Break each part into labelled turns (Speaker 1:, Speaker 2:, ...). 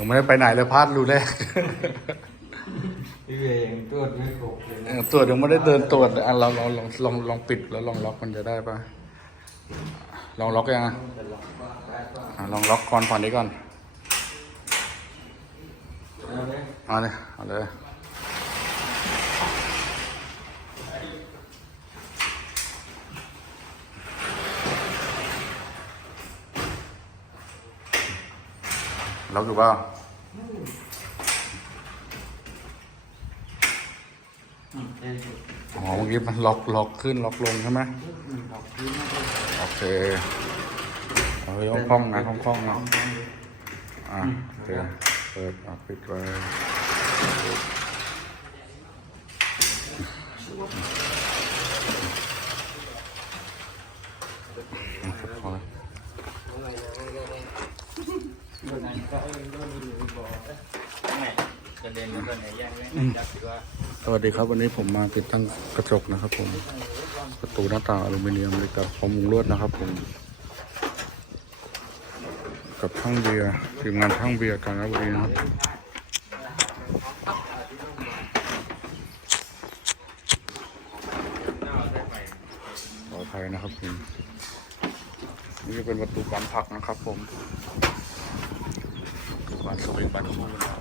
Speaker 1: ยังไม่ได้ไปไหนเลยพลาดรูแรก
Speaker 2: พี่เวย์ยังตรวจไม่ครบเลย
Speaker 1: เอ
Speaker 2: นะ
Speaker 1: อตรวจยังไม่ได้เดินตรวจอะเราลองลองลองลองปิดแล้วลองล็อกมันจะได้ปะลองล็อกยังอะ
Speaker 2: จะล็อกว่าได้ป่ะ
Speaker 1: อะลองล็อกก่อนก่อนนี้ก่อน
Speaker 2: เอาเลย
Speaker 1: เอาเลยเอาเลยล็อกอยู่ เปล่า
Speaker 2: อืมได้อยู่
Speaker 1: อ๋อเมื่อกี้มันล็อกล็อกขึ้นล็อกลงใช่ไหม
Speaker 2: อืมล็อกพื้นไม่ได้
Speaker 1: โอเคเอาไว้คล่องๆนะคล่องๆนะอะโอเคเปิดอะปิดไว้อะครับพอแล้ว
Speaker 2: ประเด็นมันก็ไหนแยกไหมจับดีว่า
Speaker 1: สวัสดีครับวันนี้ผมมาติดตั้งกระจกนะครับ ผมประตูหน้าต่างอลูมิเนียมเลยกับพอมุงลวดนะครับ ผม กับช่างเบียร์ทีมงานช่างเบียร์กาญจนบุรีนะครับขออภัยนะครับผมนี่จะเป็นประตูบานผักนะครับ ผม ประตูบาสวิงบานคู่นะครับ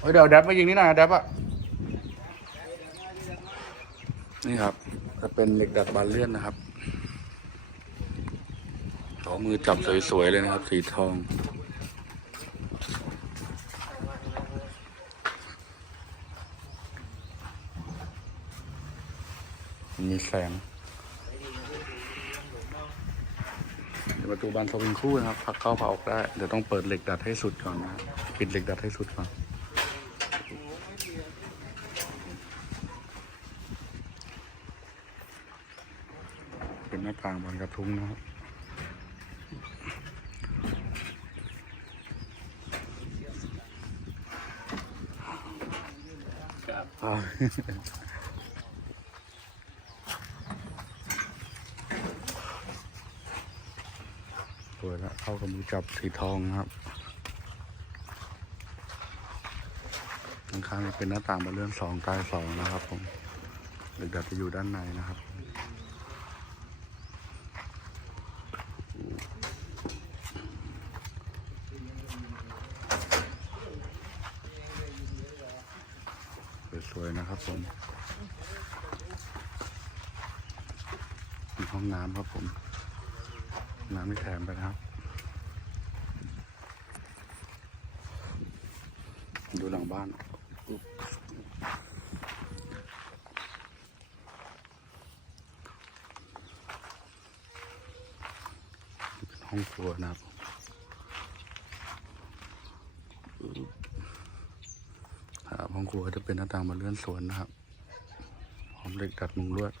Speaker 1: เฮ้ยเดี๋ยวแดบมายิงนี่หน่อยแดบอะ นี่ครับจะเป็นเหล็กดัดบานเลื่อนนะครับ อมือจับสวยๆเลยนะครับ สีทอง มีแสงประตูบานสวิงคู่นะครับพักเข้าพักออกได้ เดี๋ยวต้องเปิดเหล็กดัดให้สุดก่อนนะปิดเหล็กดัดให้สุดก่อนเป็นหน้าต่างบานกระทุ้งนะครับ อ่าสวยแล้วเข้ากับมือจับสีทองนะครับ ข้างๆเป็นหน้าต่างบานเลื่อนสองใต้สองนะครับผมเด็กดัดจะอยู่ด้านในนะครับ วยนะครับผมมีห้องน้ำครับผม น้ำไม่แถมไปนะครับ ดูหลังบ้านห้องครัวนะครับ ห้องครัวจะเป็นหน้าต่างมาเลื่อนสวนนะครับพร้อมเหล็กดัดมุงลวด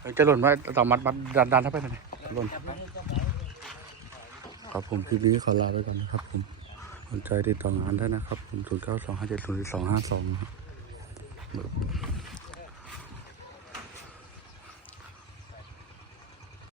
Speaker 1: เอ้ยจะหล่นไหมต่อมัดมัดดันดันเข้าไปหน่อยหล่น ครับผมคลิปนี้ขอลาไปก่อนนะครับผมสนใจติดต่องานได้นะครับผมศูนย์เก้าสองห้าเจ็ดศูนย์สองห้าสอง